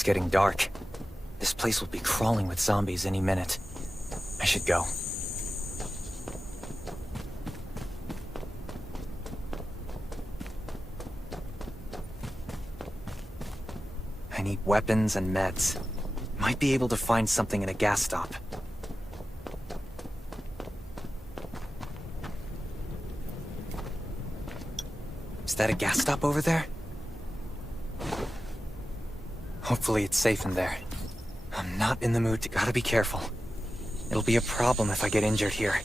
It's getting dark. This place will be crawling with zombies any minute. I should go. I need weapons and meds. Might be able to find something in a gas stop. Is that a gas stop over there? Hopefully it's safe in there. I'm not in the mood to gotta be careful. It'll be a problem if I get injured here.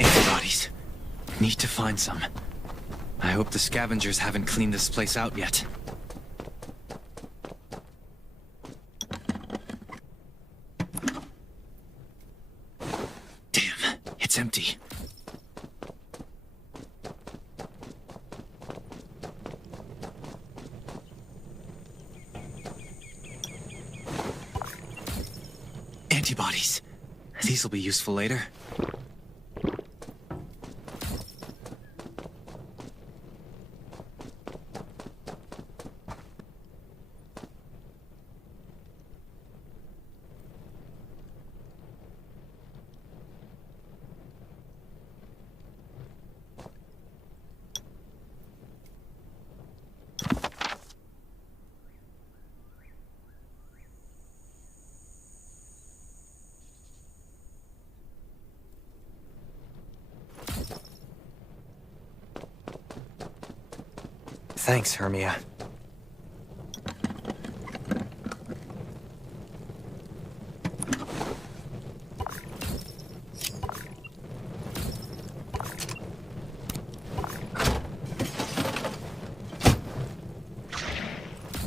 Antibodies. Need to find some. I hope the scavengers haven't cleaned this place out yet. It's empty. Antibodies. These will be useful later. Thanks, Hermia.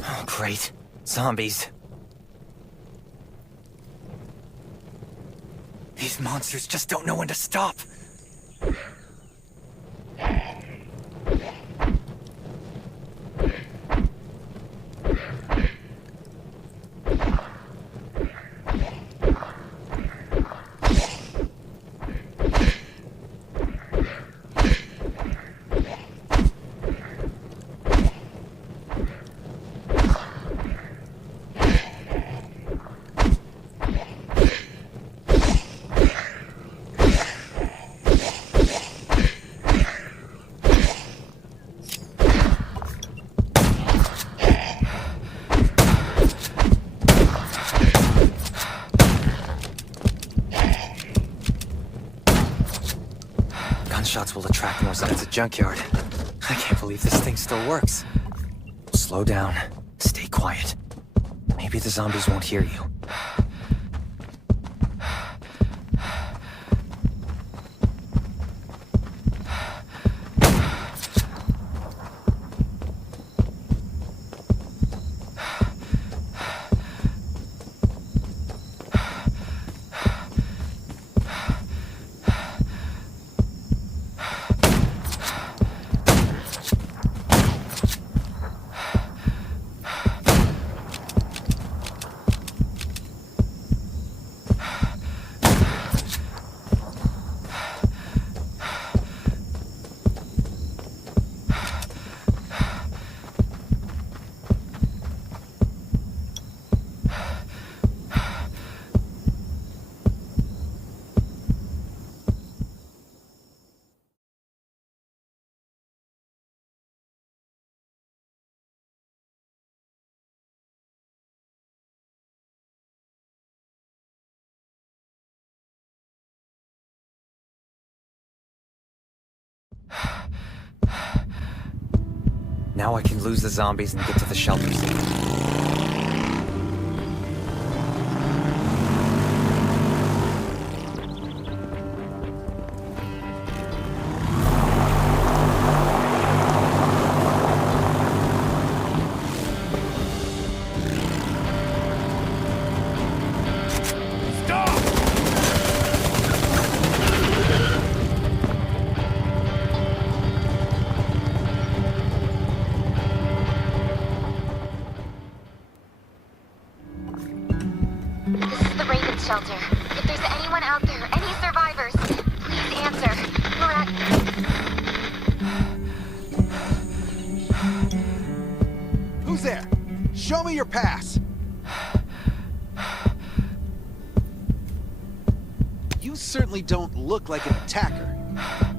Oh, great. Zombies. These monsters just don't know when to stop. Gunshots will attract more zombies. It's a junkyard. I can't believe this thing still works. Slow down. Stay quiet. Maybe the zombies won't hear you. Now I can lose the zombies and get to the shelters. Shelter. If there's anyone out there, any survivors, please answer. We're at... Who's there? Show me your pass. You certainly don't look like an attacker.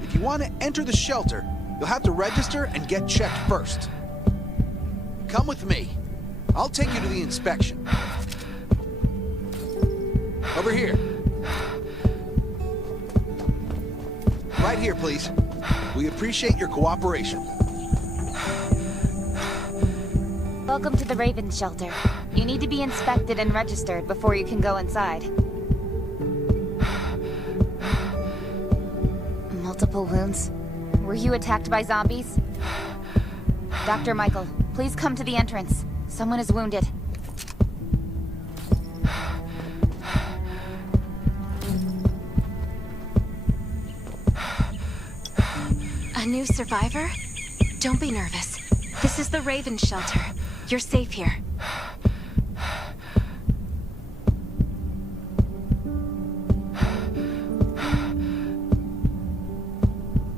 If you want to enter the shelter, you'll have to register and get checked first. Come with me. I'll take you to the inspection. Over here. Right here, please. We appreciate your cooperation. Welcome to the Raven Shelter. You need to be inspected and registered before you can go inside. Multiple wounds. Were you attacked by zombies? Dr. Michael, please come to the entrance. Someone is wounded. A new survivor? Don't be nervous. This is the Raven Shelter. You're safe here.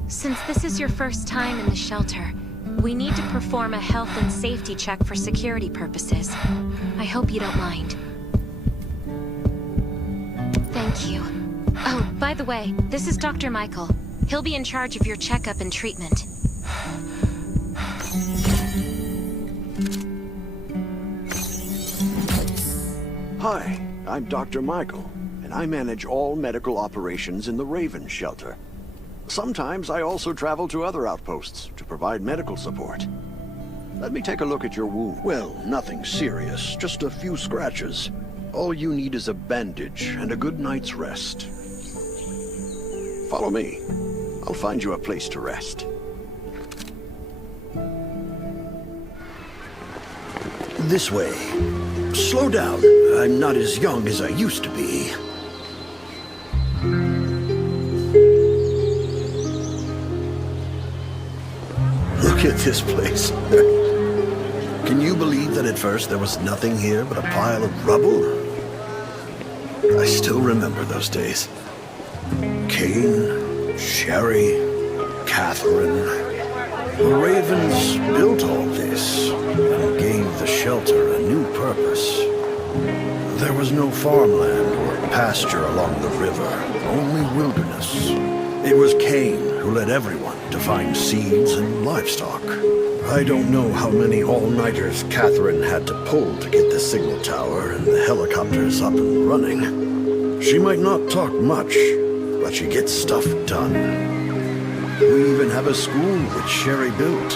Since this is your first time in the shelter, we need to perform a health and safety check for security purposes. I hope you don't mind. Thank you. Oh, by the way, this is Dr. Michael. He'll be in charge of your checkup and treatment. Hi, I'm Dr. Michael, and I manage all medical operations in the Raven Shelter. Sometimes I also travel to other outposts to provide medical support. Let me take a look at your wound. Well, nothing serious, just a few scratches. All you need is a bandage and a good night's rest. Follow me. I'll find you a place to rest. This way. Slow down. I'm not as young as I used to be. Look at this place. Can you believe that at first there was nothing here but a pile of rubble? I still remember those days. Kane, Sherry, Catherine. The Ravens built all this and gave the shelter a new purpose. There was no farmland or pasture along the river, only wilderness. It was Kane who led everyone to find seeds and livestock. I don't know how many all-nighters Catherine had to pull to get the signal tower and the helicopters up and running. She might not talk much, but she gets stuff done. We even have a school that Sherry built.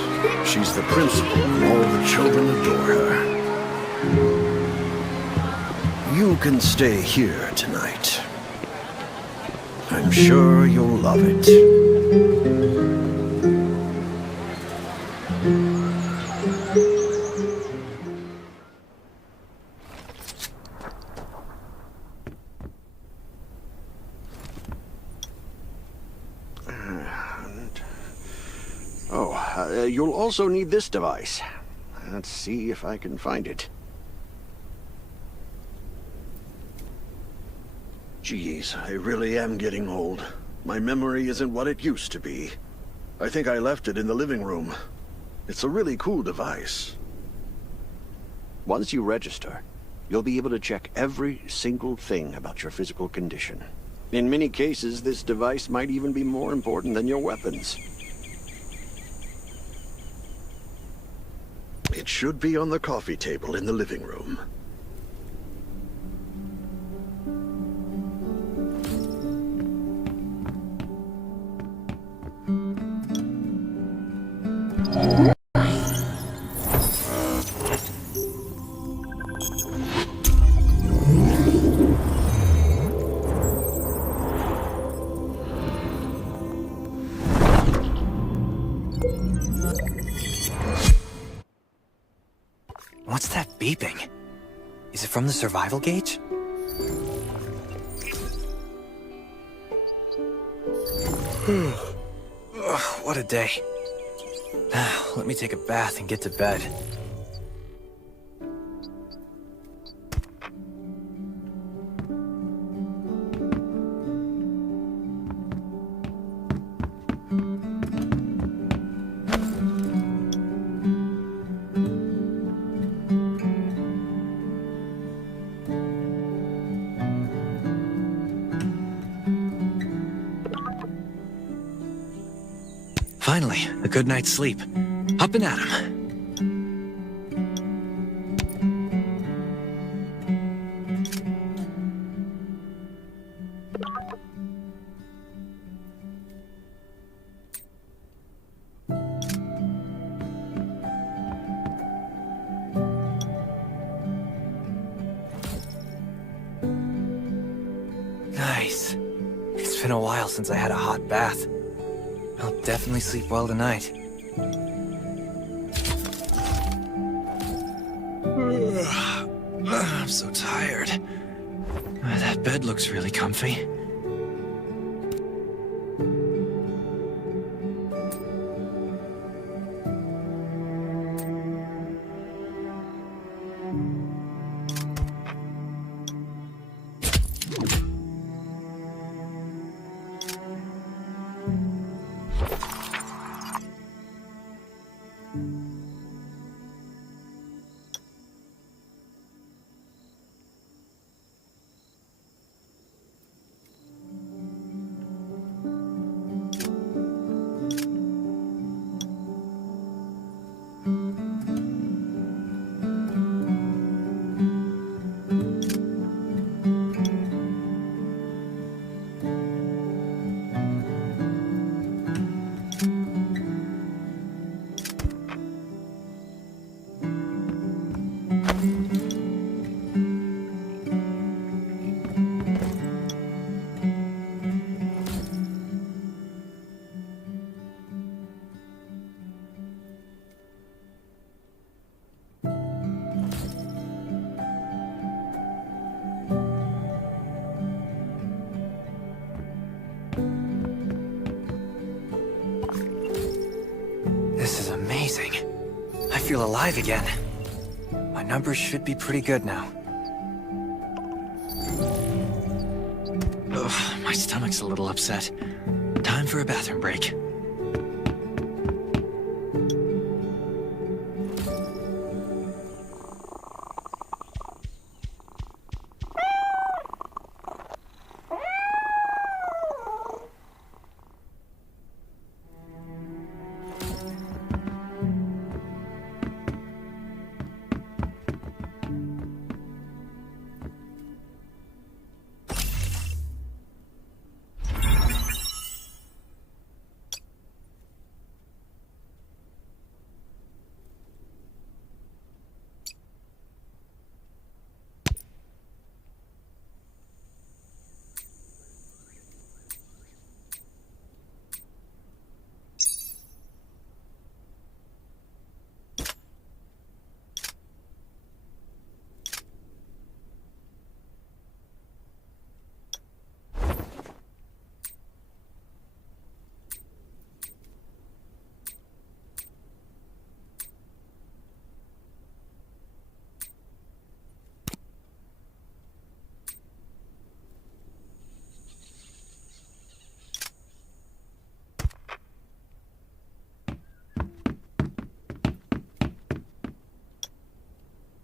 She's the principal, and all the children adore her. You can stay here tonight. I'm sure you'll love it. You'll also need this device. Let's see if I can find it. Geez, I really am getting old. My memory isn't what it used to be. I think I left it in the living room. It's a really cool device. Once you register, you'll be able to check every single thing about your physical condition. In many cases, this device might even be more important than your weapons. It should be on the coffee table in the living room. What's that beeping? Is it from the survival gauge? Ugh, what a day. Let me take a bath and get to bed. Finally, a good night's sleep. Up and at 'em. Nice. It's been a while since I had a hot bath. I'll definitely sleep well tonight. I'm so tired. That bed looks really comfy. This is amazing. I feel alive again. My numbers should be pretty good now. Ugh, my stomach's a little upset. Time for a bathroom break.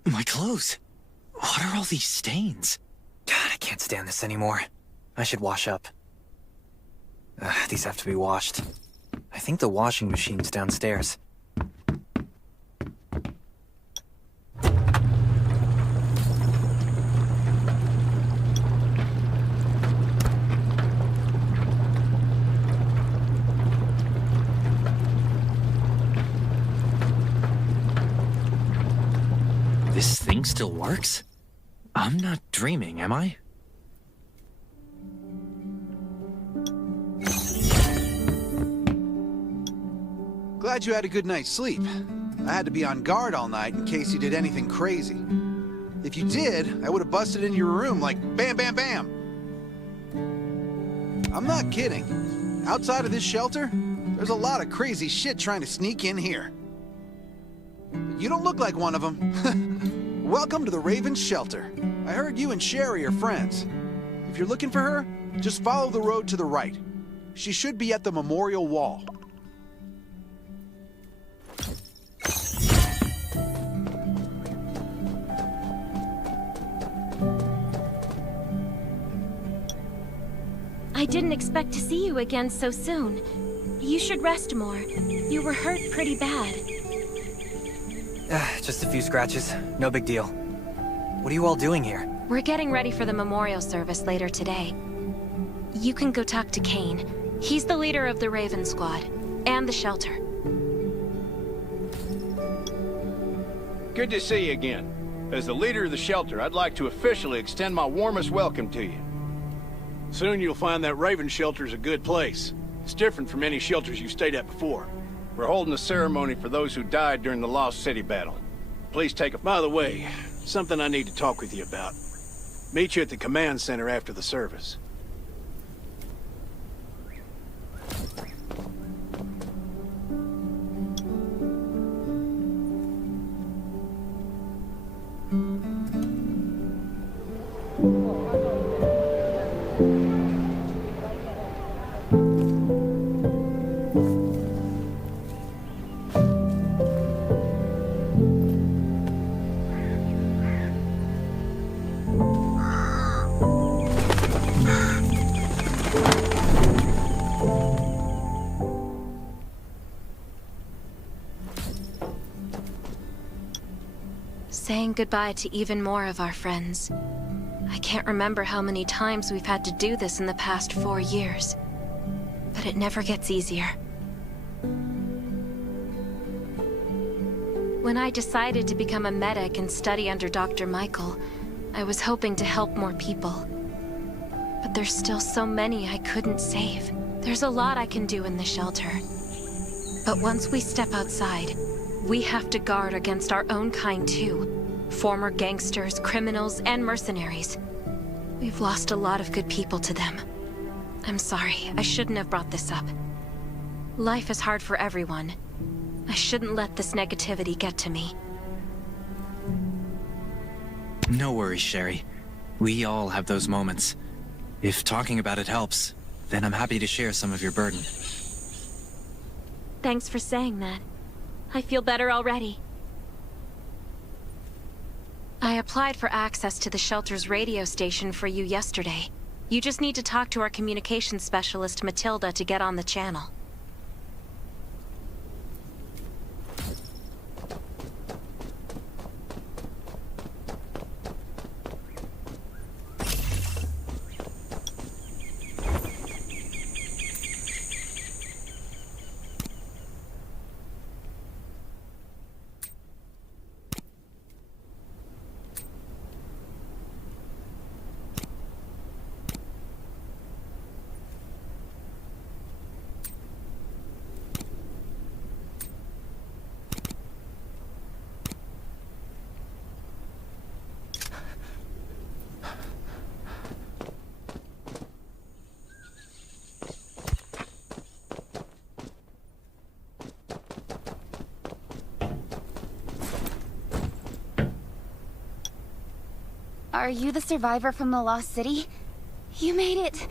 My clothes. What are all these stains? God, I can't stand this anymore. I should wash up. These have to be washed. I think the washing machine's downstairs. This thing still works? I'm not dreaming, am I? Glad you had a good night's sleep. I had to be on guard all night in case you did anything crazy. If you did, I would have busted into your room like bam, bam, bam. I'm not kidding. Outside of this shelter, there's a lot of crazy shit trying to sneak in here. But you don't look like one of them. Welcome to the Raven's shelter. I heard you and Sherry are friends. If you're looking for her, just follow the road to the right. She should be at the memorial wall. I didn't expect to see you again so soon. You should rest more. You were hurt pretty bad. Just a few scratches. No big deal. What are you all doing here? We're getting ready for the memorial service later today. You can go talk to Kane. He's the leader of the Raven Squad, and the shelter. Good to see you again. As the leader of the shelter, I'd like to officially extend my warmest welcome to you. Soon you'll find that Raven shelter's a good place. It's different from any shelters you've stayed at before. We're holding a ceremony for those who died during the Lost City battle. Please take a... By the way, something I need to talk with you about. Meet you at the command center after the service. Saying goodbye to even more of our friends. I can't remember how many times we've had to do this in the past 4 years. But it never gets easier. When I decided to become a medic and study under Dr. Michael, I was hoping to help more people. But there's still so many I couldn't save. There's a lot I can do in the shelter. But once we step outside, we have to guard against our own kind too. Former gangsters, criminals, and mercenaries. We've lost a lot of good people to them. I'm sorry, I shouldn't have brought this up. Life is hard for everyone. I shouldn't let this negativity get to me. No worries, Sherry. We all have those moments. If talking about it helps, then I'm happy to share some of your burden. Thanks for saying that. I feel better already. I applied for access to the shelter's radio station for you yesterday. You just need to talk to our communications specialist, Matilda, to get on the channel. Are you the survivor from the Lost City? You made it.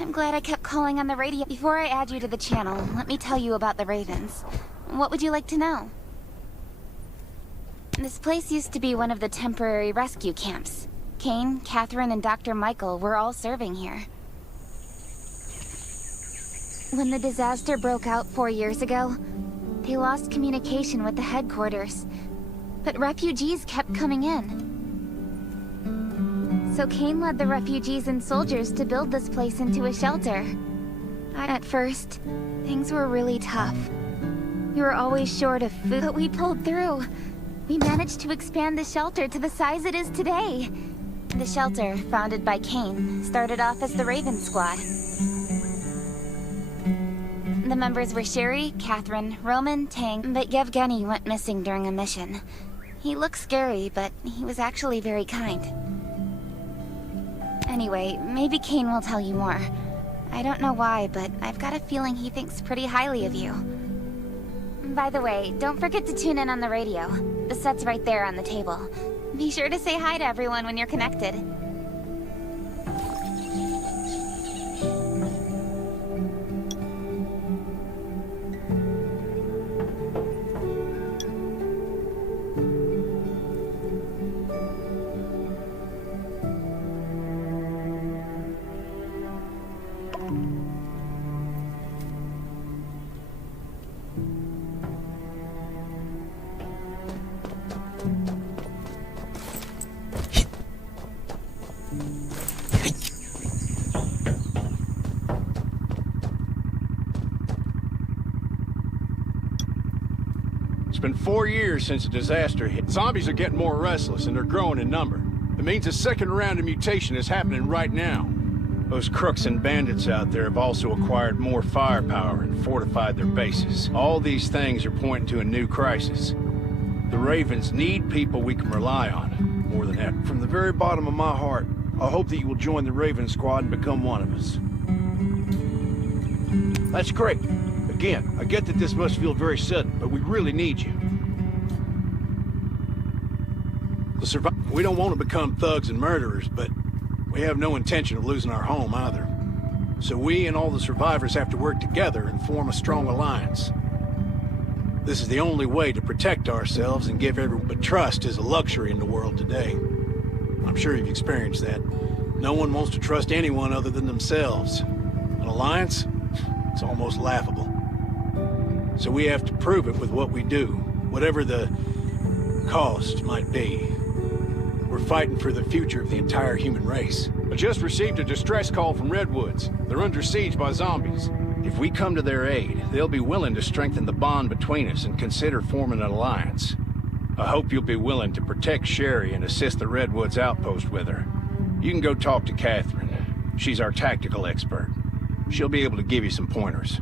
I'm glad I kept calling on the radio. Before I add you to the channel, let me tell you about the Ravens. What would you like to know? This place used to be one of the temporary rescue camps. Kane, Catherine, and Dr. Michael were all serving here. When the disaster broke out 4 years ago, they lost communication with the headquarters. But refugees kept coming in. So Kane led the refugees and soldiers to build this place into a shelter. At first, things were really tough. We were always short of food, but we pulled through. We managed to expand the shelter to the size it is today. The shelter, founded by Kane, started off as the Raven Squad. The members were Sherry, Catherine, Roman, Tang, but Yevgeny went missing during a mission. He looked scary, but he was actually very kind. Anyway, maybe Kane will tell you more. I don't know why, but I've got a feeling he thinks pretty highly of you. By the way, don't forget to tune in on the radio. The set's right there on the table. Be sure to say hi to everyone when you're connected. It's been 4 years since the disaster hit. Zombies are getting more restless and they're growing in number. It means a second round of mutation is happening right now. Those crooks and bandits out there have also acquired more firepower and fortified their bases. All these things are pointing to a new crisis. The Ravens need people we can rely on, more than ever. From the very bottom of my heart, I hope that you will join the Raven Squad and become one of us. That's great. Again, I get that this must feel very sudden, but we really need you. We don't want to become thugs and murderers, but we have no intention of losing our home either. So we and all the survivors have to work together and form a strong alliance. This is the only way to protect ourselves and give everyone, but trust is a luxury in the world today. I'm sure you've experienced that. No one wants to trust anyone other than themselves. An alliance? It's almost laughable. So we have to prove it with what we do, whatever the cost might be. We're fighting for the future of the entire human race. I just received a distress call from Redwoods. They're under siege by zombies. If we come to their aid, they'll be willing to strengthen the bond between us and consider forming an alliance. I hope you'll be willing to protect Sherry and assist the Redwoods outpost with her. You can go talk to Catherine. She's our tactical expert. She'll be able to give you some pointers.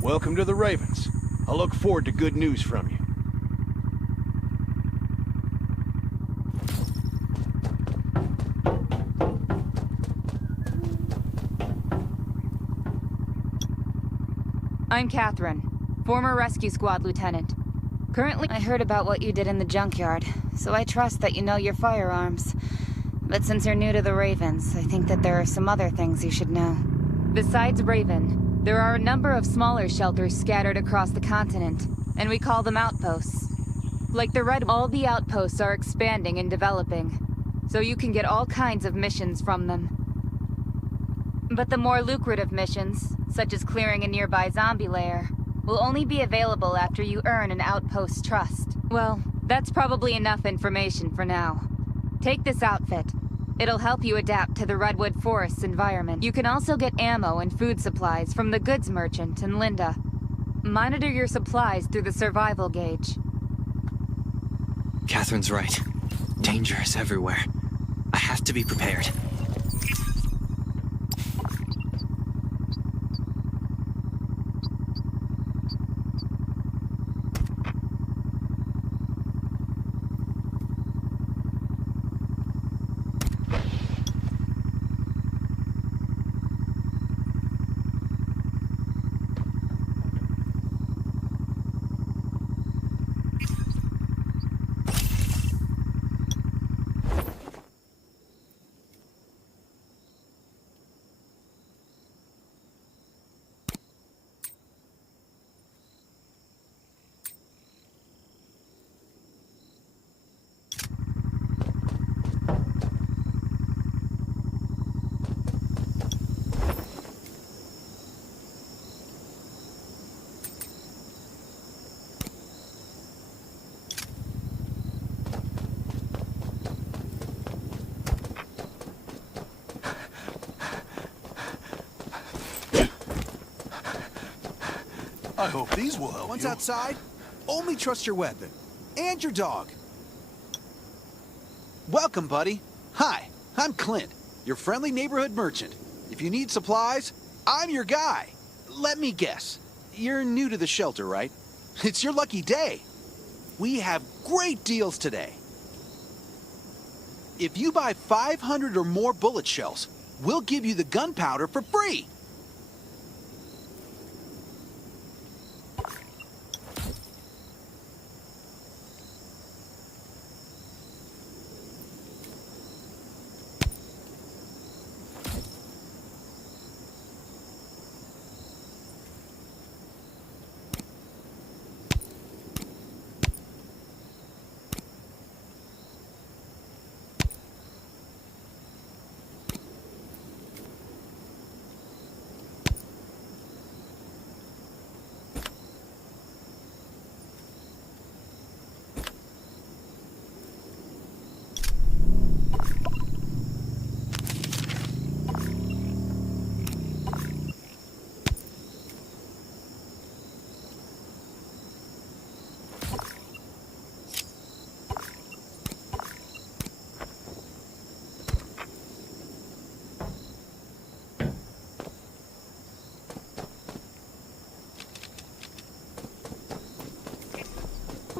Welcome to the Ravens. I look forward to good news from you. I'm Catherine, former rescue squad lieutenant. Currently, I heard about what you did in the junkyard, so I trust that you know your firearms. But since you're new to the Ravens, I think that there are some other things you should know. Besides Raven, there are a number of smaller shelters scattered across the continent, and we call them outposts. Like the Red, all the outposts are expanding and developing, so you can get all kinds of missions from them. But the more lucrative missions, such as clearing a nearby zombie lair, will only be available after you earn an outpost's trust. Well, that's probably enough information for now. Take this outfit. It'll help you adapt to the Redwood Forest's environment. You can also get ammo and food supplies from the goods merchant in Linda. Monitor your supplies through the survival gauge. Catherine's right. Danger is everywhere. I have to be prepared. I hope these will help. Once outside, only trust your weapon and your dog. Welcome, buddy. Hi, I'm Clint, your friendly neighborhood merchant. If you need supplies, I'm your guy. Let me guess. You're new to the shelter, right? It's your lucky day. We have great deals today. If you buy 500 or more bullet shells, we'll give you the gunpowder for free.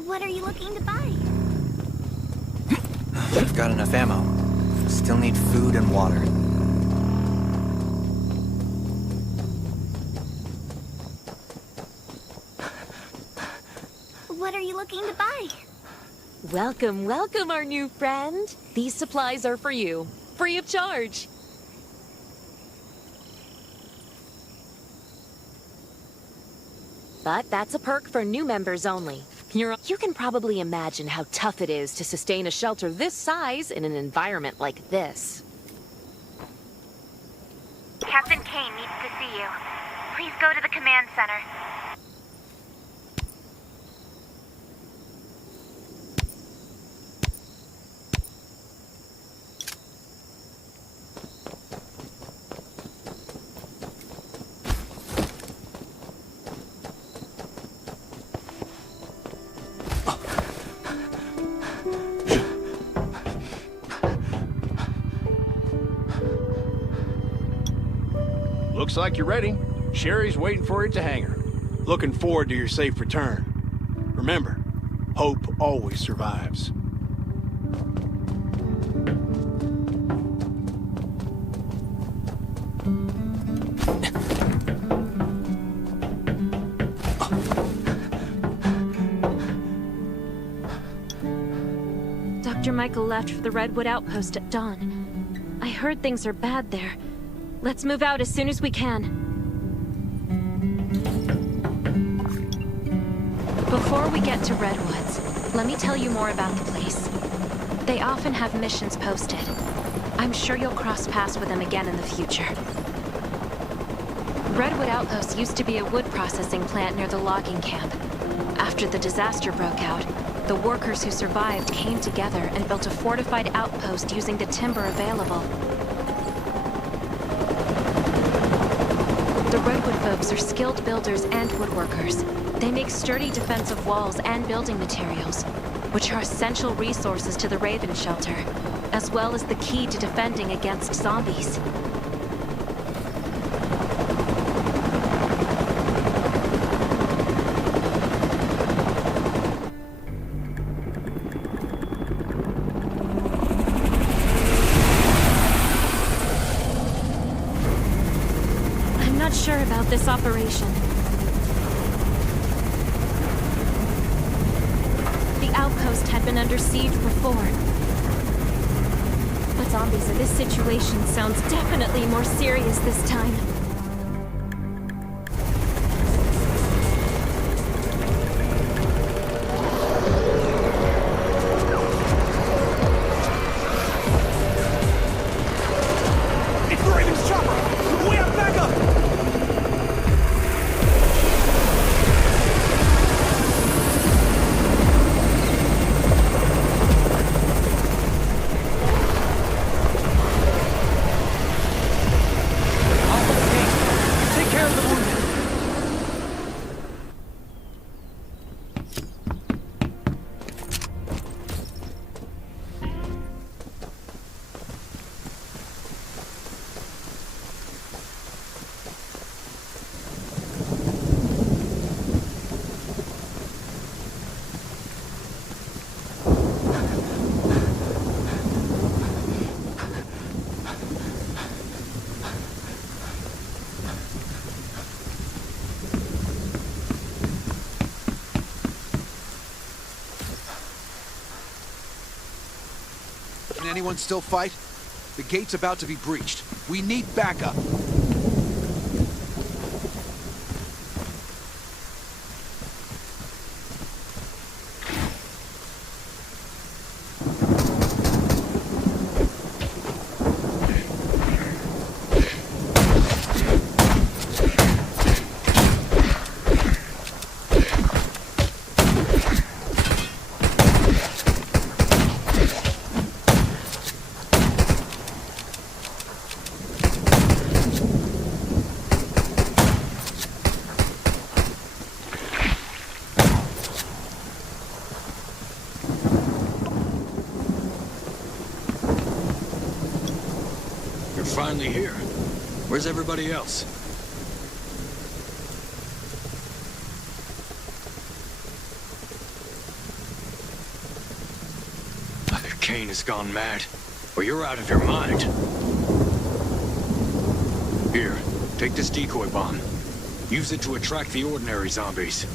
What are you looking to buy? I've got enough ammo. Still need food and water. What are you looking to buy? Welcome, welcome, our new friend. These supplies are for you, free of charge. But that's a perk for new members only. You can probably imagine how tough it is to sustain a shelter this size in an environment like this. Captain Kane needs to see you. Please go to the command center. Looks like you're ready. Sherry's waiting for you at the hangar. Looking forward to your safe return. Remember, hope always survives. Dr. Michael left for the Redwood Outpost at dawn. I heard things are bad there. Let's move out as soon as we can. Before we get to Redwoods, let me tell you more about the place. They often have missions posted. I'm sure you'll cross paths with them again in the future. Redwood Outpost used to be a wood processing plant near the logging camp. After the disaster broke out, the workers who survived came together and built a fortified outpost using the timber available. The Redwood folks are skilled builders and woodworkers. They make sturdy defensive walls and building materials, which are essential resources to the Raven Shelter, as well as the key to defending against zombies. Sure about this operation. The outpost had been under siege before. But zombies in this situation sounds definitely more serious this time. It's the Raven's chopper! We have backup! anyone still fight? The gate's about to be breached. We need backup. Finally here. Where's everybody else? Either Kane has gone mad, or you're out of your mind. Here, take this decoy bomb. Use it to attract the ordinary zombies.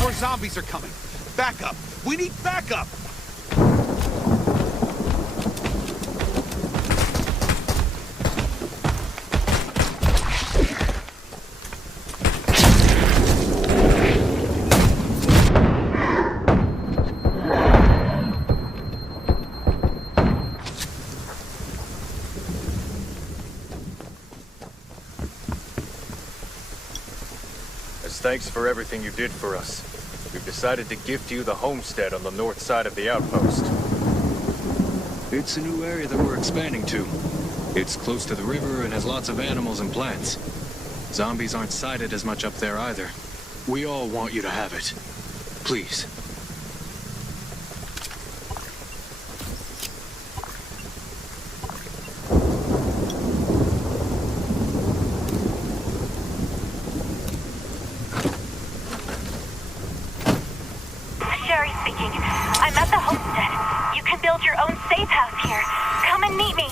More zombies are coming. Backup. We need backup. As thanks for everything you did for us, we've decided to gift you the homestead on the north side of the outpost. It's a new area that we're expanding to. It's close to the river and has lots of animals and plants. Zombies aren't sighted as much up there either. We all want you to have it. Please. Sherry speaking. I'm at the homestead. You can build your own safe house here. Come and meet me.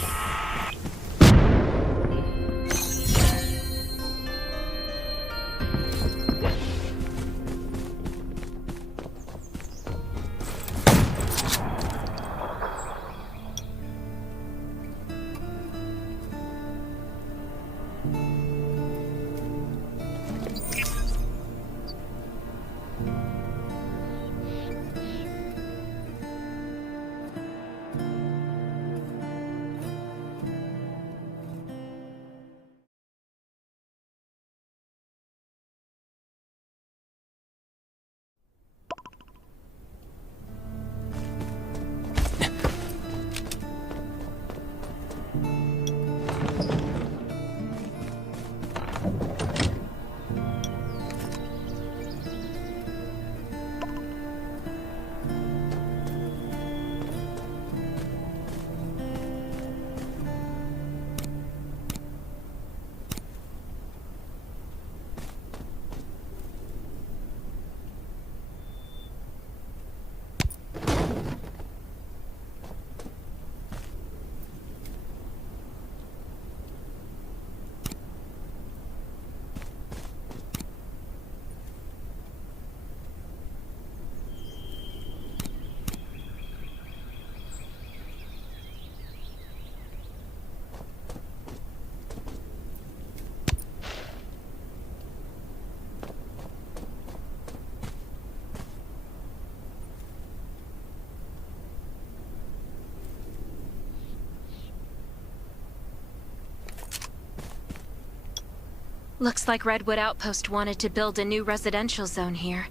Looks like Redwood Outpost wanted to build a new residential zone here.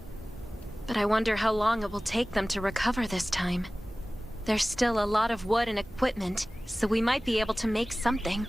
But I wonder how long it will take them to recover this time. There's still a lot of wood and equipment, so we might be able to make something.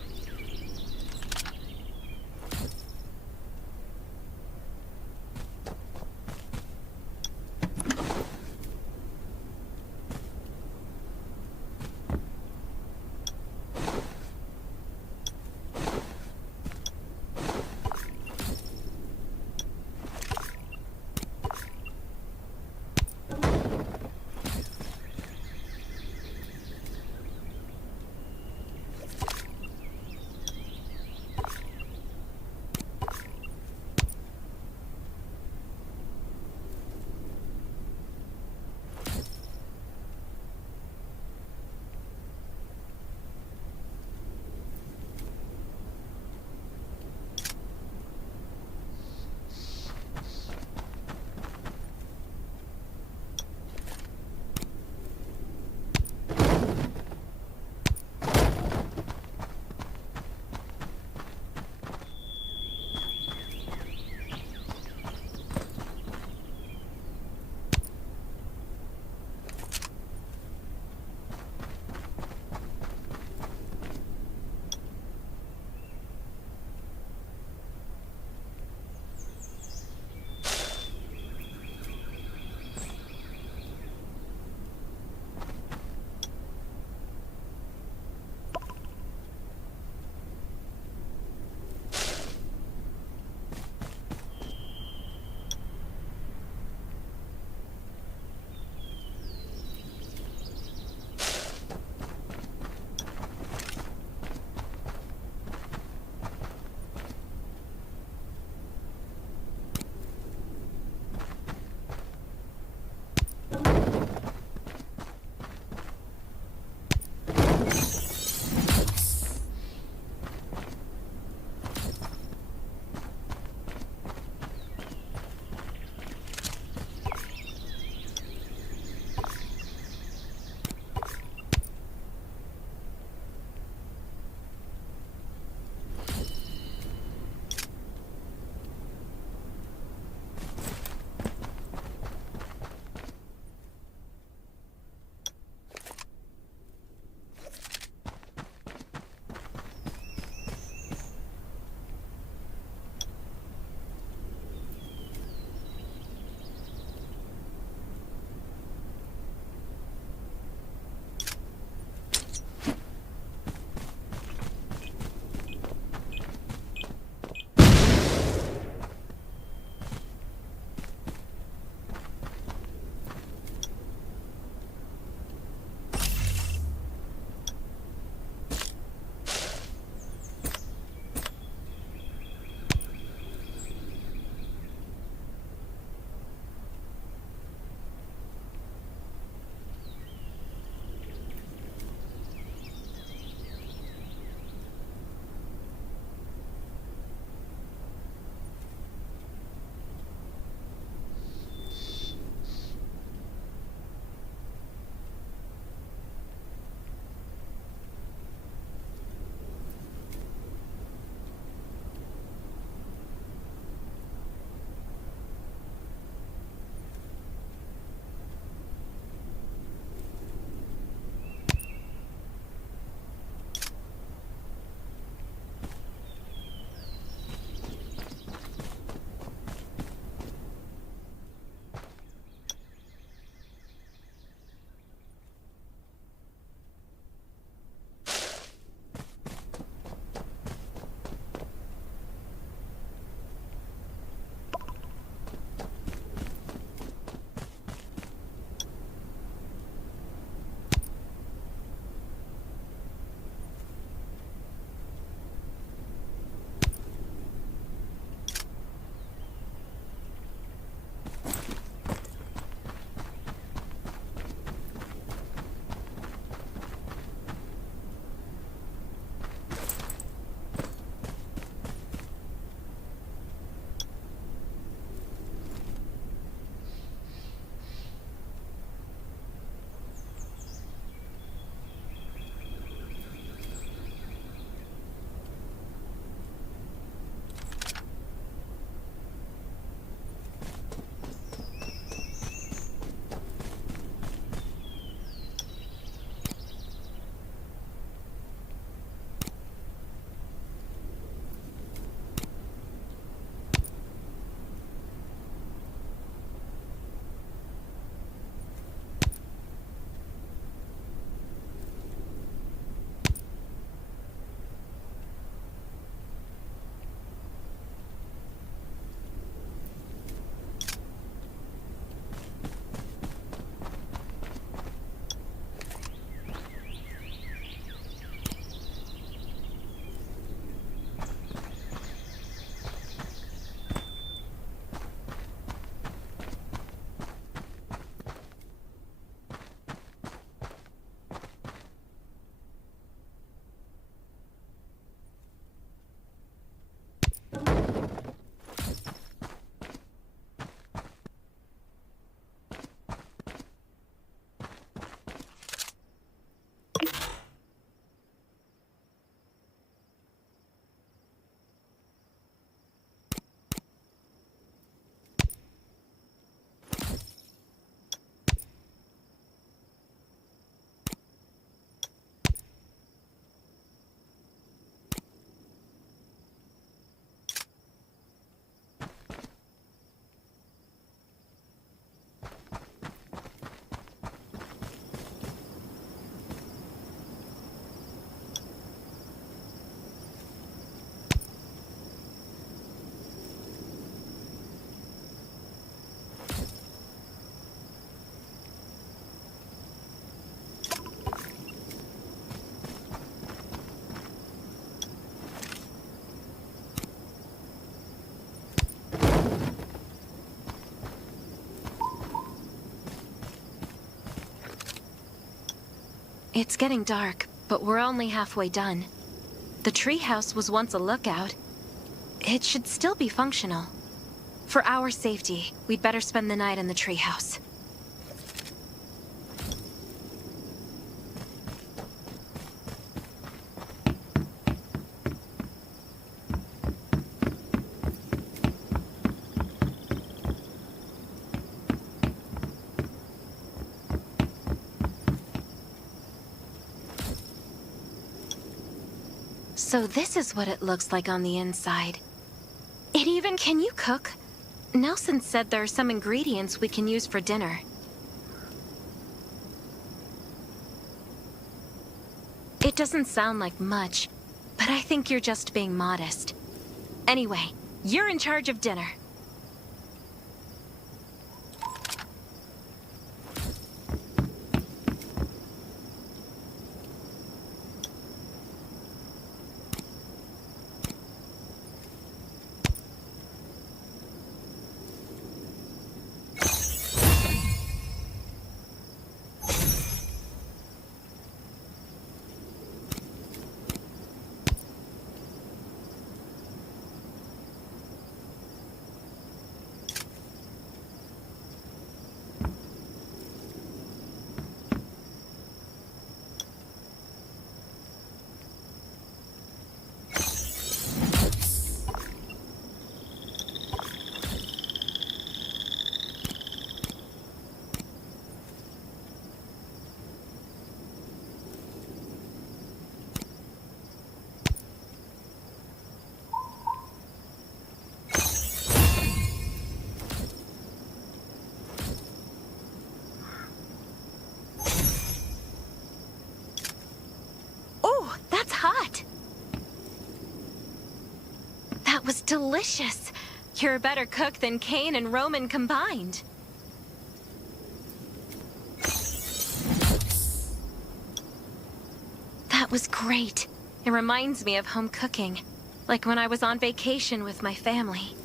It's getting dark, but we're only halfway done. The treehouse was once a lookout. It should still be functional. For our safety, we'd better spend the night in the treehouse. So this is what it looks like on the inside. Can you cook? Nelson said there are some ingredients we can use for dinner. It doesn't sound like much, but I think you're just being modest. Anyway, you're in charge of dinner. That's hot. That was delicious. You're a better cook than Kane and Roman combined. That was great. It reminds me of home cooking, like when I was on vacation with my family.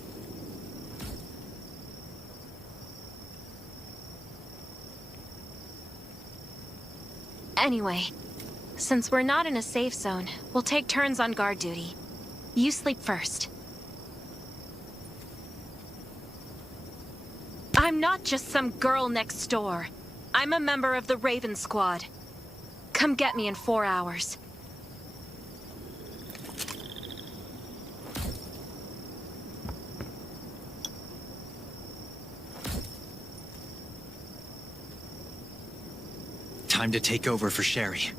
Anyway, since we're not in a safe zone, we'll take turns on guard duty. You sleep first. I'm not just some girl next door. I'm a member of the Raven Squad. Come get me in 4 hours. Time to take over for Sherry.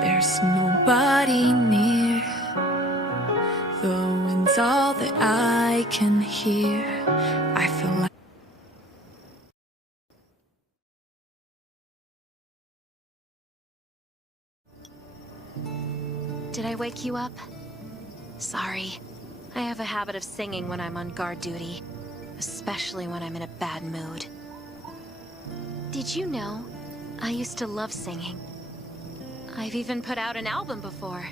There's nobody near. The wind's all that I can hear. I feel like Did I wake you up? Sorry. I have a habit of singing when I'm on guard duty, especially when I'm in a bad mood. Did you know? I used to love singing. I've even put out an album before.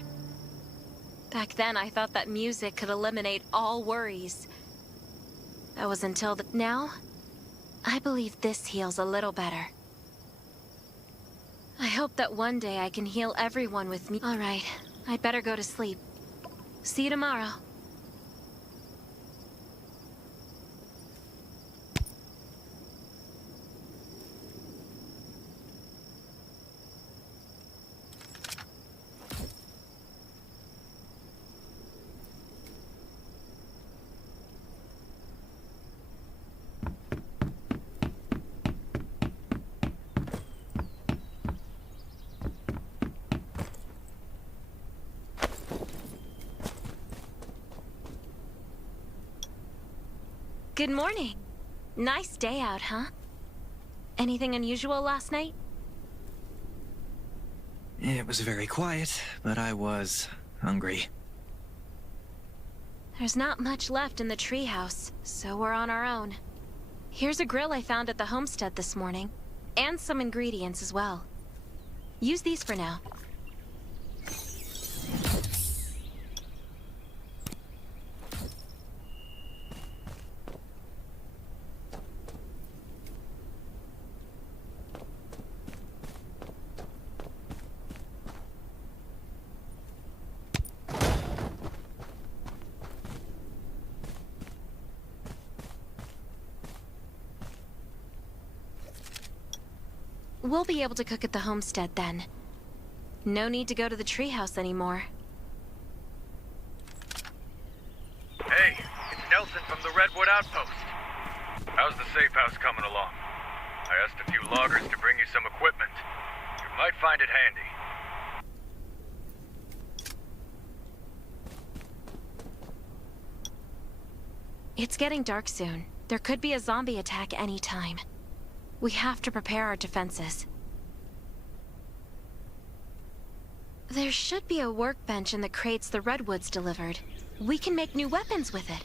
Back then, I thought that music could eliminate all worries. That was until now, I believe this heals a little better. I hope that one day I can heal everyone with me. All right, I'd better go to sleep. See you tomorrow. Good morning. Nice day out, huh? Anything unusual last night? It was very quiet, but I was hungry. There's not much left in the treehouse, so we're on our own. Here's a grill I found at the homestead this morning, and some ingredients as well. Use these for now. We'll be able to cook at the homestead then. No need to go to the treehouse anymore. Hey, it's Nelson from the Redwood Outpost. How's the safe house coming along? I asked a few loggers to bring you some equipment. You might find it handy. It's getting dark soon. There could be a zombie attack any time. We have to prepare our defenses. There should be a workbench in the crates the Redwoods delivered. We can make new weapons with it.